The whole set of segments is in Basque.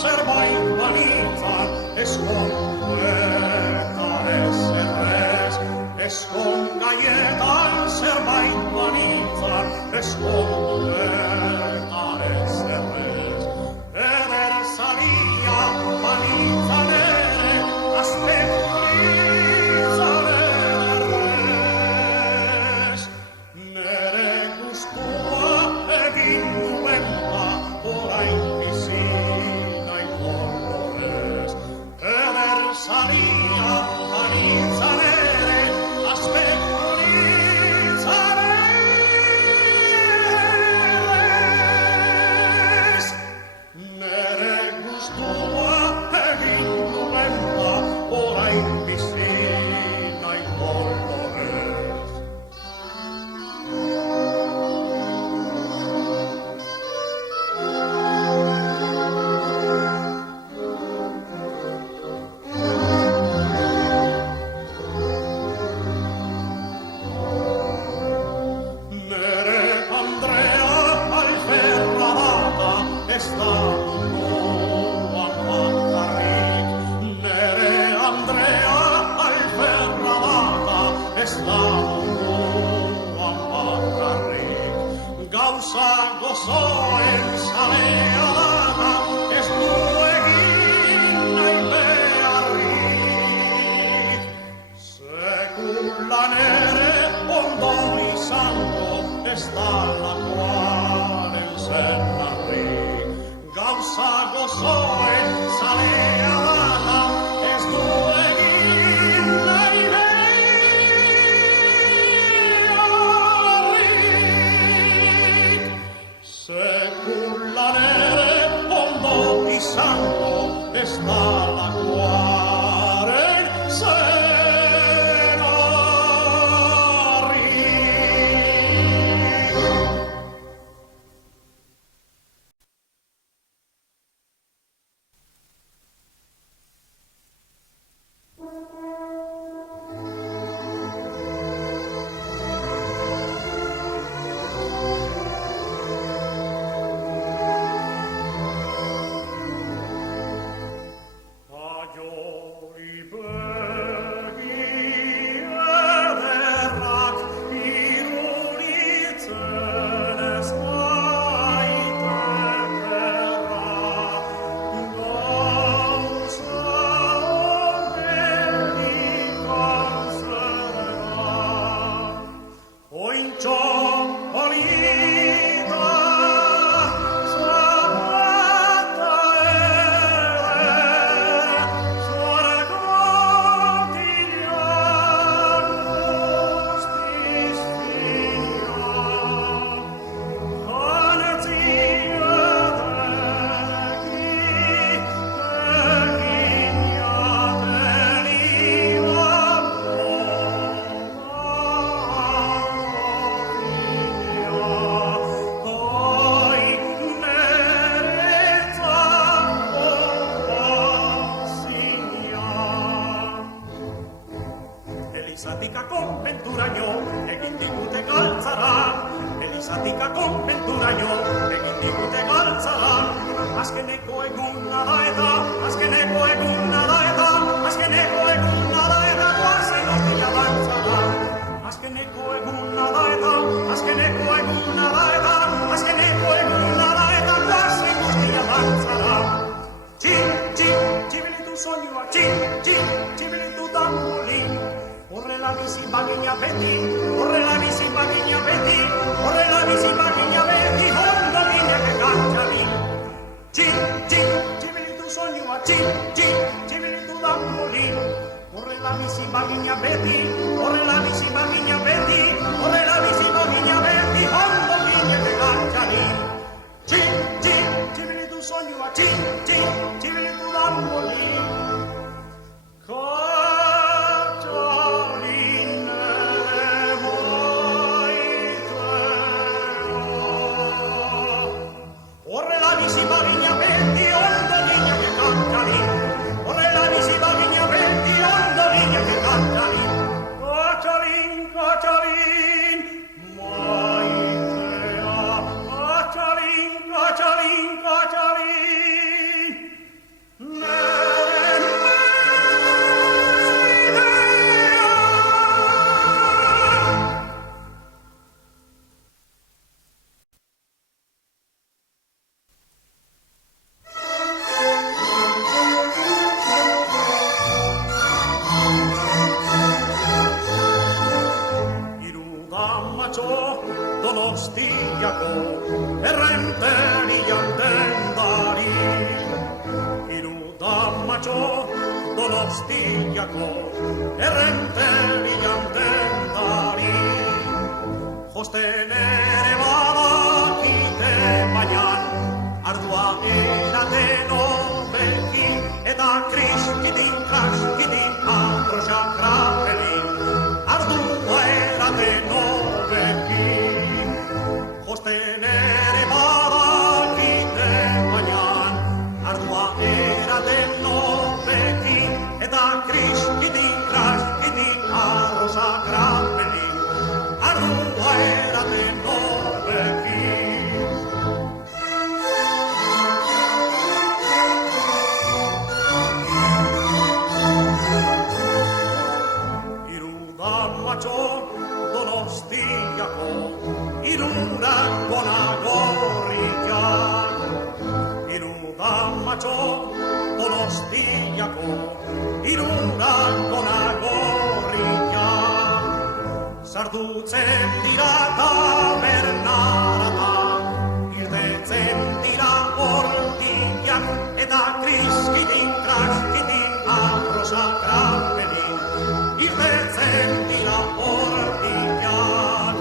serva infaniza, esconderta ese res, escongalleta, serva infaniza, esconderta ese res, eder salía, maniza nere, aspettiza res, nere gustua ed indumenta, ora invisina in colores, eder salía, maniza nere, aspettiza res, nere gustua ed indumenta, ora invisina in colores. Nere Andrea al ferrata esta nuova Matarric. Nere Andrea al ferrata esta nuova Matarric. Gausa gozó en saleada es lueguina y bearric. Secula nere hondo y santo está la cual en Senarric. Gausa gozó en saleada es lueguina y bearric. Secula nere hondo y santo está la cual en Senarric. Elisatica con venturaño, e quinticu te calzará. Elisatica con venturaño, e quinticu te calzará. Askeneco eguna daeta, askeneco eguna daeta, askeneco eguna daeta, quase nos te avanzará. Askeneco eguna daeta, askeneco eguna daeta, askeneco eguna daeta, quase nos te avanzará. Chin, chin, chivili tu sogno a chin, chin, chivili tu tambolín. Corre la bici bagagna Betty, corre la bici bagagna Betty, corre la bici bagagna Betty, hondo linea che caccia lì. Cin, cin, civili tu sogno a cin, cin, civili tu dambolin. Corre la bici bagagna Betty, corre la bici bagagna Betty, corre la bici bagagna Betty, hondo linea che caccia lì. Cin, cin, civili tu sogno a cin, cin, civili tu dambolin. Caccia lì. Donostiako errenterian dendari. Irudamatxo Donostiako errenterian dendari. Josten ere badakite bainan, ardua eraten obeki, eta kriskitin, kraskitin, atrosak rapelin, ardua eraten obeki. Josten ere badakite bainan, ardua eraten obeki, eta kriskitin, kraskitin, atrosak rapelin, ardua eraten obeki. Donostiako irurako nagorriak. Irudamatxo Donostiako irurako nagorriak. Sartutzen dira tabernarata, irtetzen dira hortiak, eta kriskitin, kraskitin, atrosak rapelin, irtetzen dira hortiak.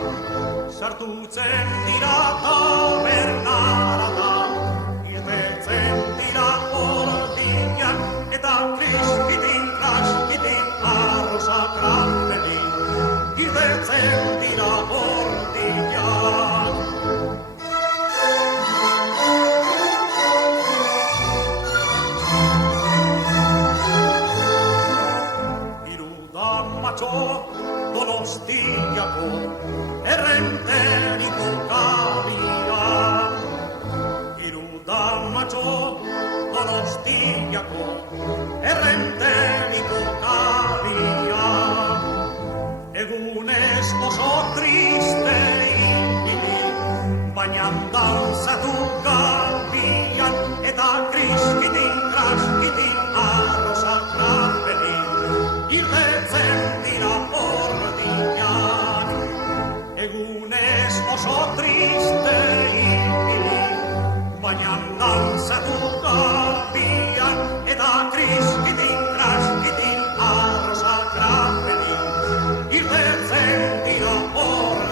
Sartutzen dira tabernarata, irtetzen dira hortiak, eta kriskitin, kraskitin, atrosak rapelin, irtetzen dira hortiak. Irudamatxo Donostiako errenteriko kabia. Irudamatxo Donostiako errenteriko kabia. Egunez oso triste ibili, baina dantzatu garbian, eta kriskitin, kraskitin, arrosak rapelin, irtetzen dira hortiak. Egunez oso triste ibili, baina dantzatu garbian, eta kriskitin, kraskitin, arrosak rapelin, irtetzen dira hortiak.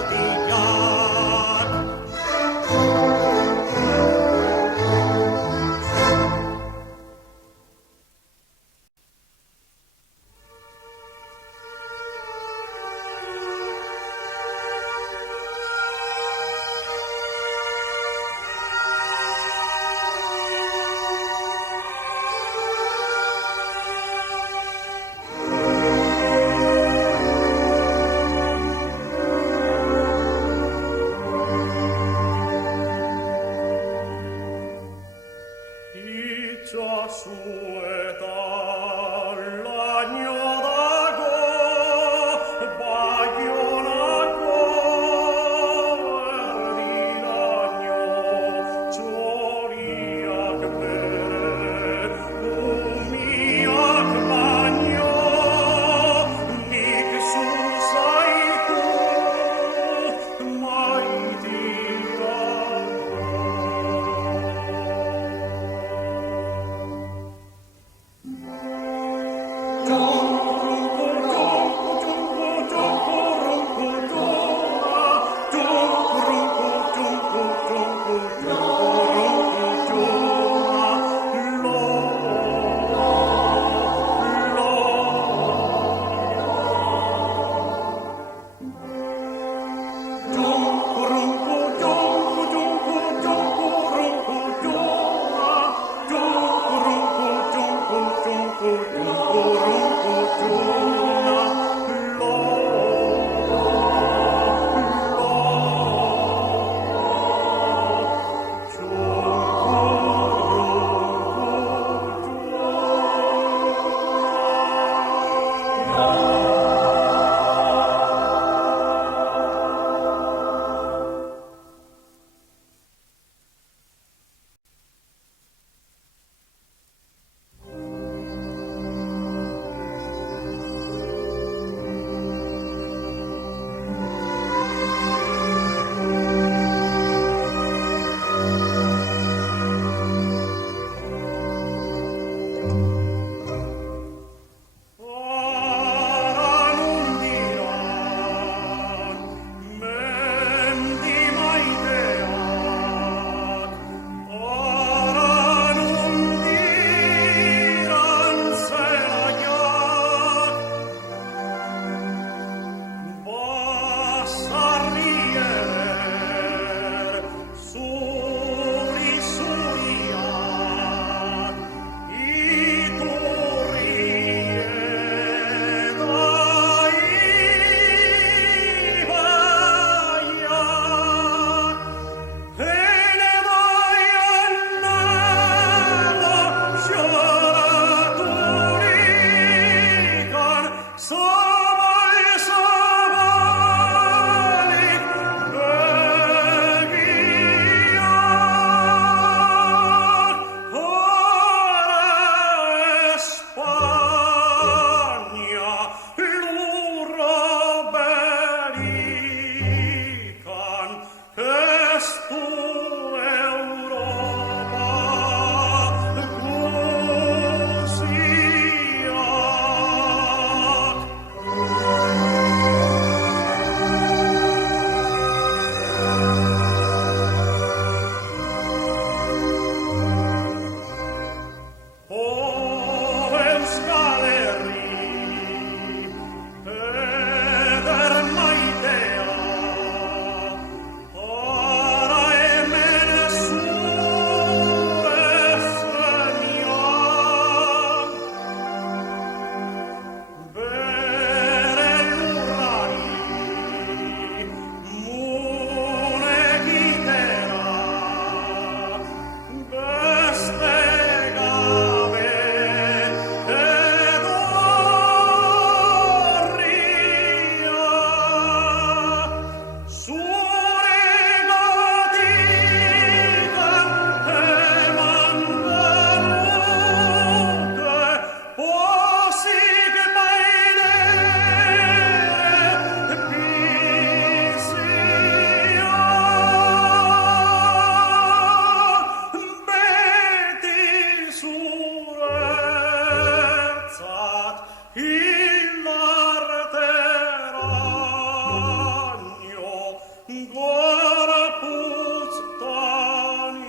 corpus d'anima,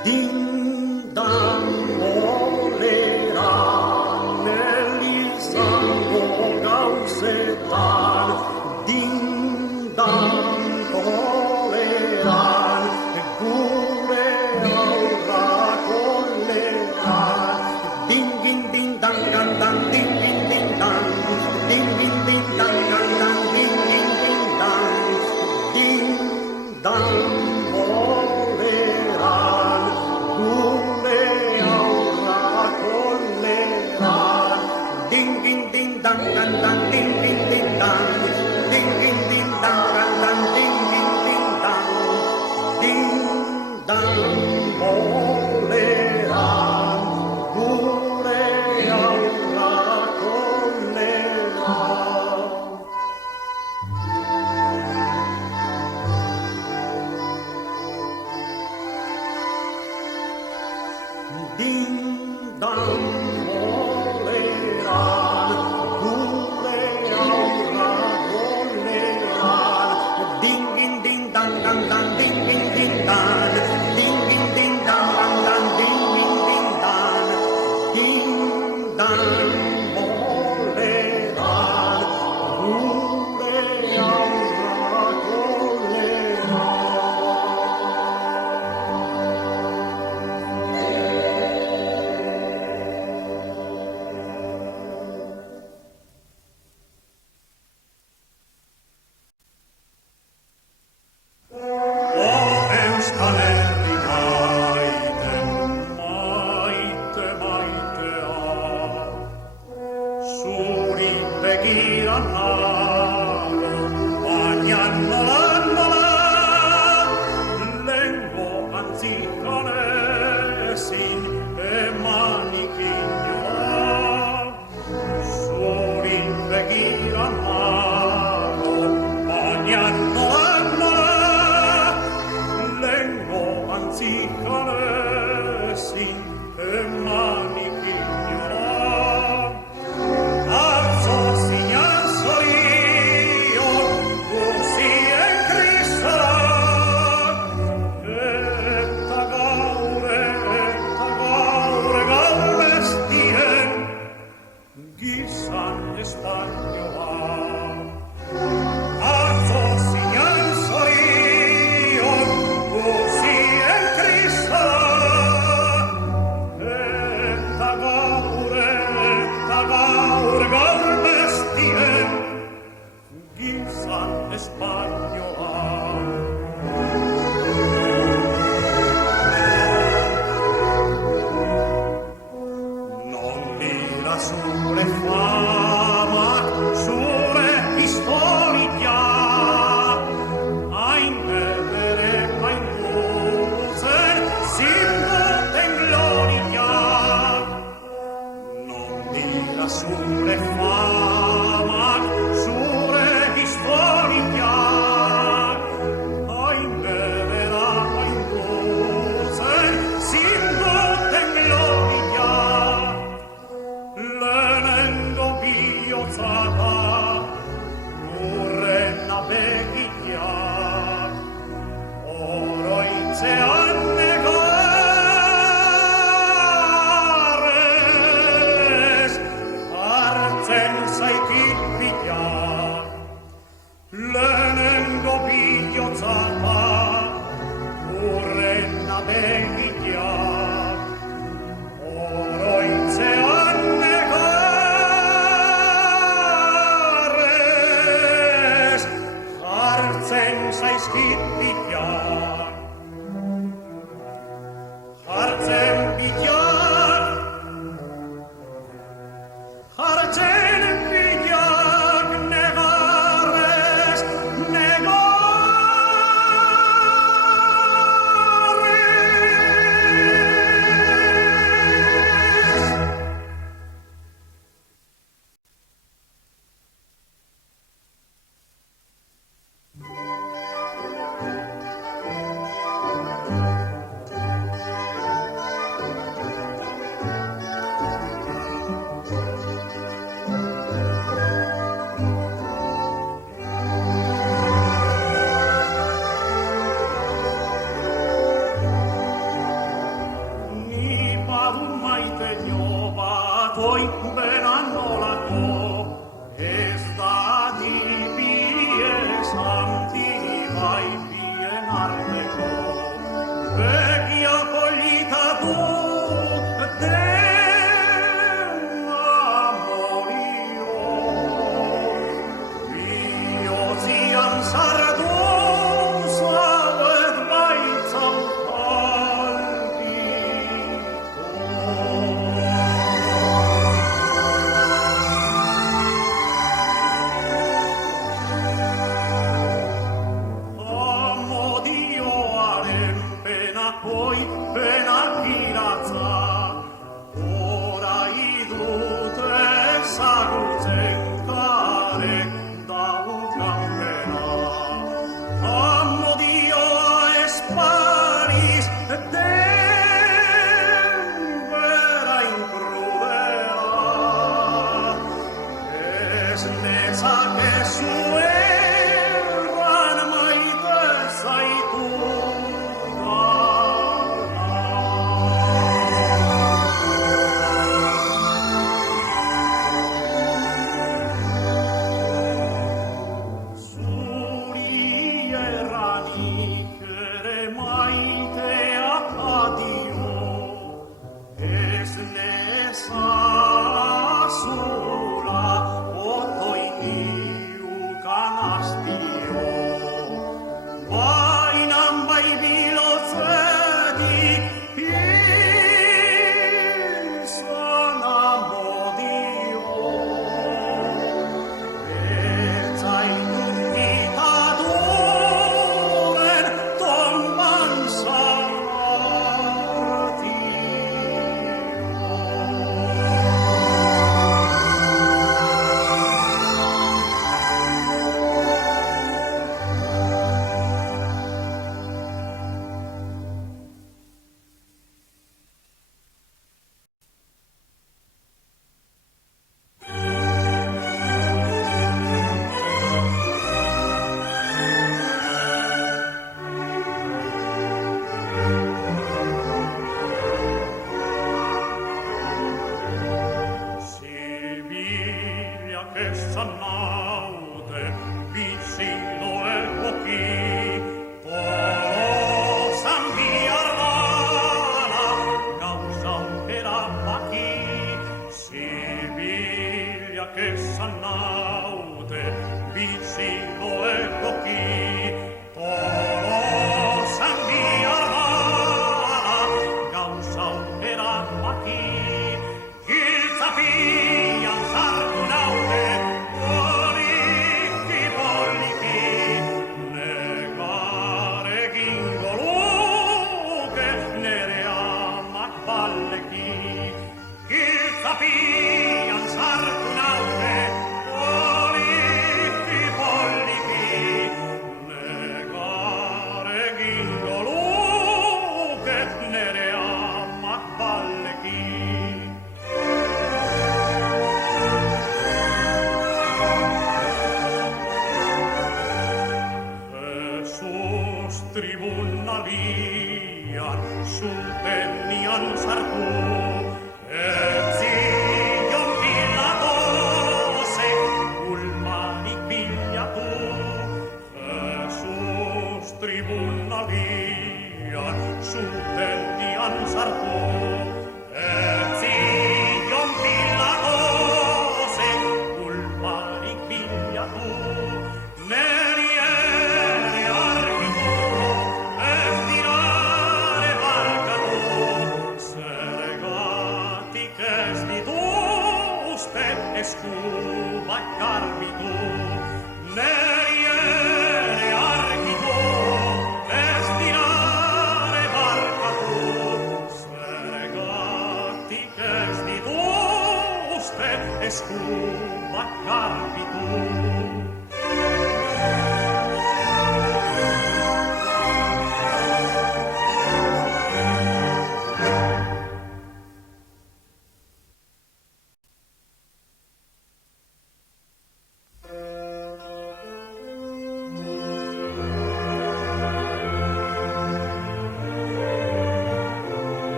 Din dam olera nell'isango gausetan, din dam olera gure aura collera, din din din dan dan dan din din din dan, din din din dan dan dan din din din dan, din dan senza poi ben annolato, e stati pie santi vai pienar de co, vecchia poglita tu,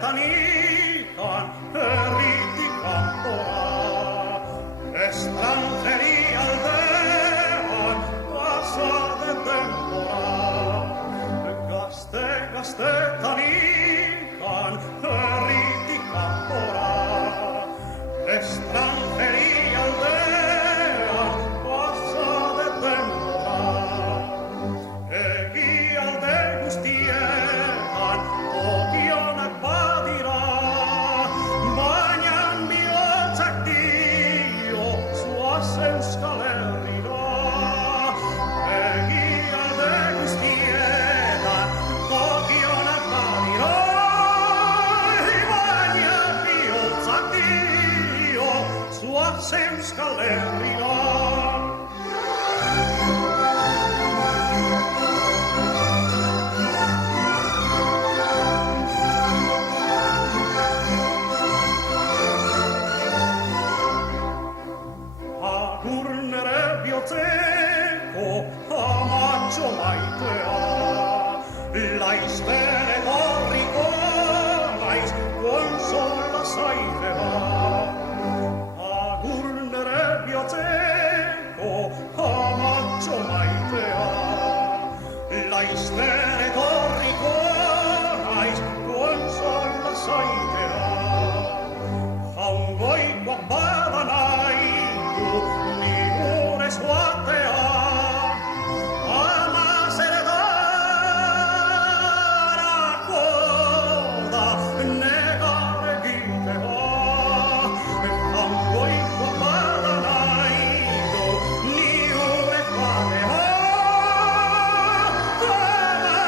tanican, eritican ora, extranjería aldean, pasa de temporada, gaste tanican, eritican ora, extranjería aldean, pasa de temporada, egialde guztietan ogionak badira, baina bihotzak dio zoaz Euskal Herrira. Egialde guztietan ogionak badira, baina bihotzak dio zoaz Euskal Herrira. Agur nere bihotzeko amatxo maitea, laizter etorriko naiz konsola zaitera. Agur nere bihotzeko amatxo maitea, laizter etorriko naiz konsola zaitera. Jaungoikoak bada nahi du nigurez joatea, ama zerdarako da negar egitea. Jaungoikoak bada nahi du nigurez joatea, ama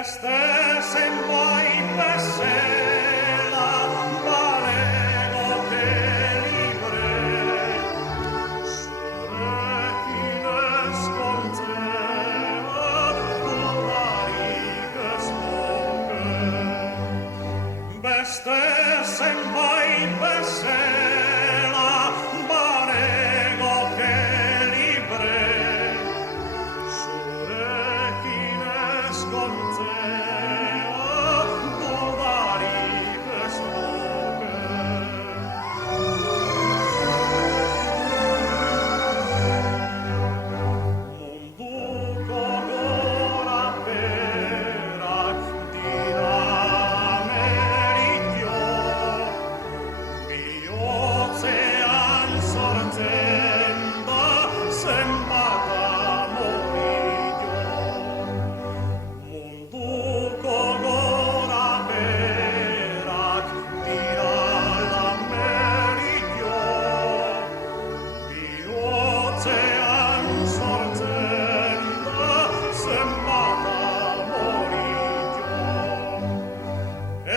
Bestesen mai vesela, barego che libre, surechines conteva, ulariges voce. Bestesen mai vesela, barego che libre, surechines conteva, ulariges voce. Munduko gora perak dira meritio, bihotzean sortzen da zenbata morillo. Munduko gora perak dira meritio, bihotzean sortzen da zenbata morillo.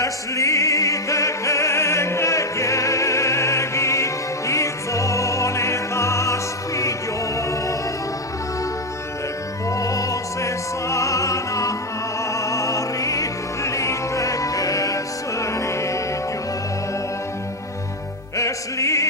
Ez liteke gehiegi itzonetaz pillo, lepozesan aharri liteke zerillo. Ez liteke